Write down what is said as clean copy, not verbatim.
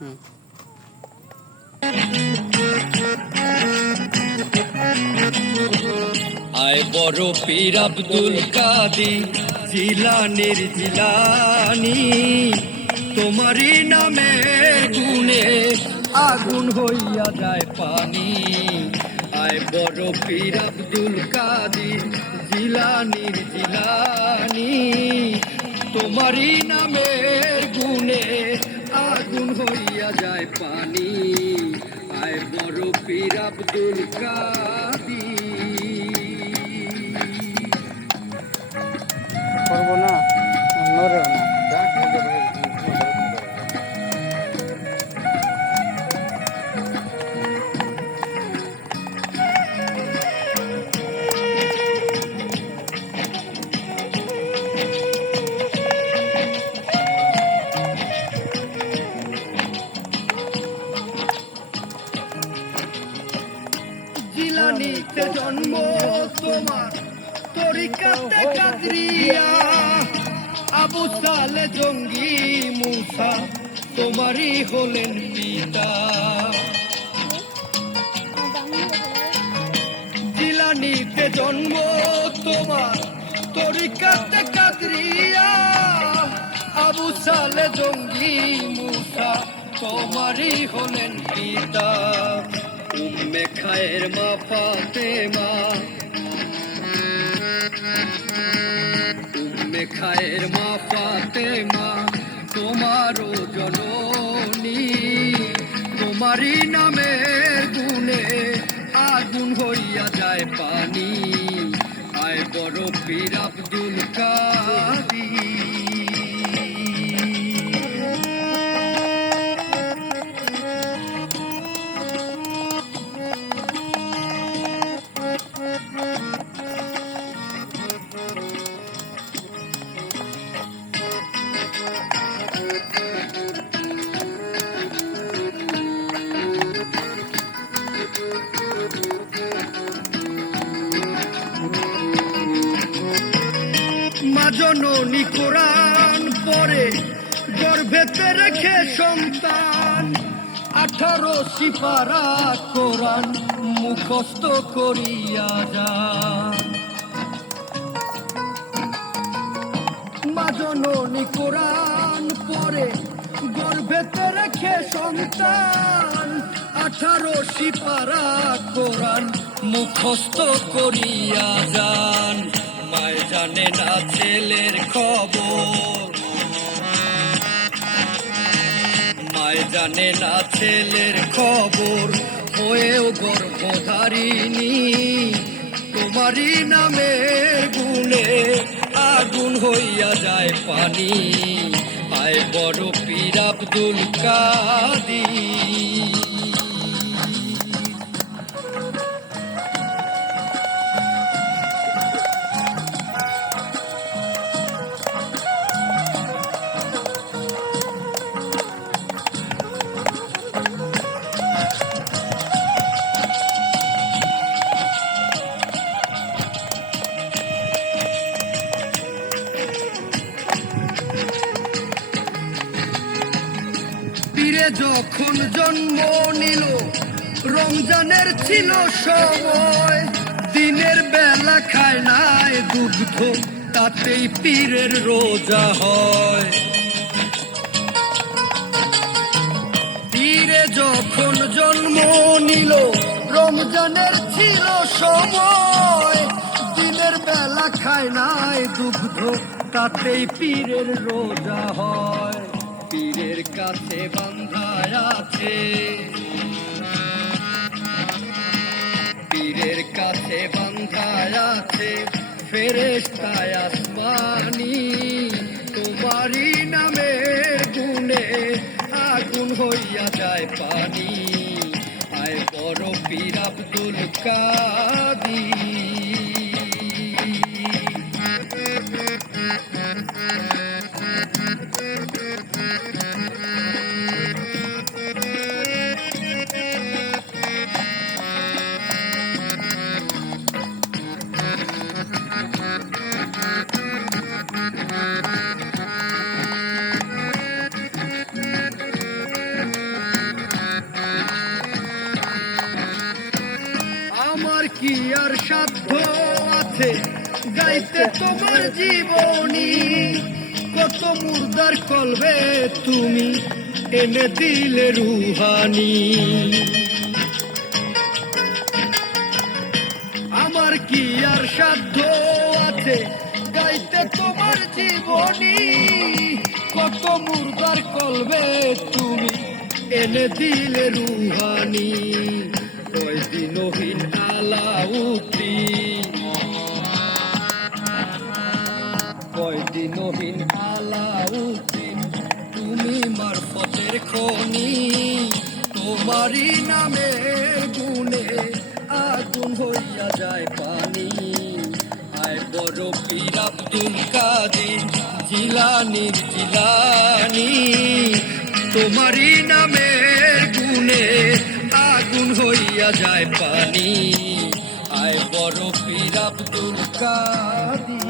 হুম। আয় বড় পীর আব্দুল কাদের জিলানীর জিলানী, তোমারই নামের গুণে আগুন হইয়া যায় পানি। আয় বড় পীর আব্দুল কাদের জিলানীর জিলানী, তোমারই নামের গুণে আগুন হইয়া যায় পানি। আয় বড় পীর আব্দুল কাদের। করবো না, নড়েও না। জিলানীতে জন্ম তোমার, তরিকাতে কাদরিয়া, আবু সালে জঙ্গি মুসা তোমারই হলেন পিতা। জিলানীতে জন্ম তোমার, তরিকাতে কাদরিয়া, আবু সালে জঙ্গি মুসা তোমারই হলেন পিতা। উম্মে খায়ের মা ফাতেমা, উম্মে খায়ের মা ফাতেমা তোমারও জননী, তোমারই নামের গুণে আগুন হইয়া যায় পানি। আয় বড় পীর আব্দুল কাদের। মা জননী কোরআন পড়ে গর্ভেতে রেখে সন্তান, 18 সিপারা কোরআন মুখস্থ করিয়া যান। মা জননী কোরআন পড়ে গর্ভেতে রেখে সন্তান, 18 সিপারা কোরআন মুখস্থ করিয়া যান। মায় জানে না ছেলের খবর, মায় জানে না ছেলের খবর, হয়েও গর্ভধারিণী, তোমারই নামের গুণে আগুন হইয়া যায় পানি। আয় বড় পীর আব্দুল কাদের। পীরে যখন জন্ম নিল রমজানের ছিল সময়, দিনের বেলা খায় নাই দুগ্ধ, তাতেই পীরের রোজা হয়। পীরে যখন জন্ম নিল রমজানের ছিল সময়, দিনের বেলা খায় নাই দুগ্ধ, তাতেই পীরের রোজা হয়। পীরের কাছে বান্ধায় আছে, পীরের কাছে বান্ধায় আছে ফেরেশতায় আসমানি, তোমারই নামের গুণে আগুন হইয়া যায় পানি। আয় বড় পীর আব্দুল কাদের। কি আর সাধ্য আছে গাইতে তোমার জীবনী, কত মুর্দার কলবে তুমি এনে দিলে রুহানি। আমার কি আর সাধ্য আছে গাইতে তোমার জীবনী, কত মুর্দার কলবে তুমি এনে দিলে রুহানি। কয়দিনহীন আলাউতি, কয়দিনহীন আলাউতি, তুমি মারফতের খনি, তোমারই নামের গুণে আগুন হইয়া যায় পানি। আয় বড় পীর আব্দুল কাদের জিলানির জিলানি, তোমারই নামের গুণে আগুন হইয়া যায় পানি। আয় বড় পীর আব্দুল কাদের।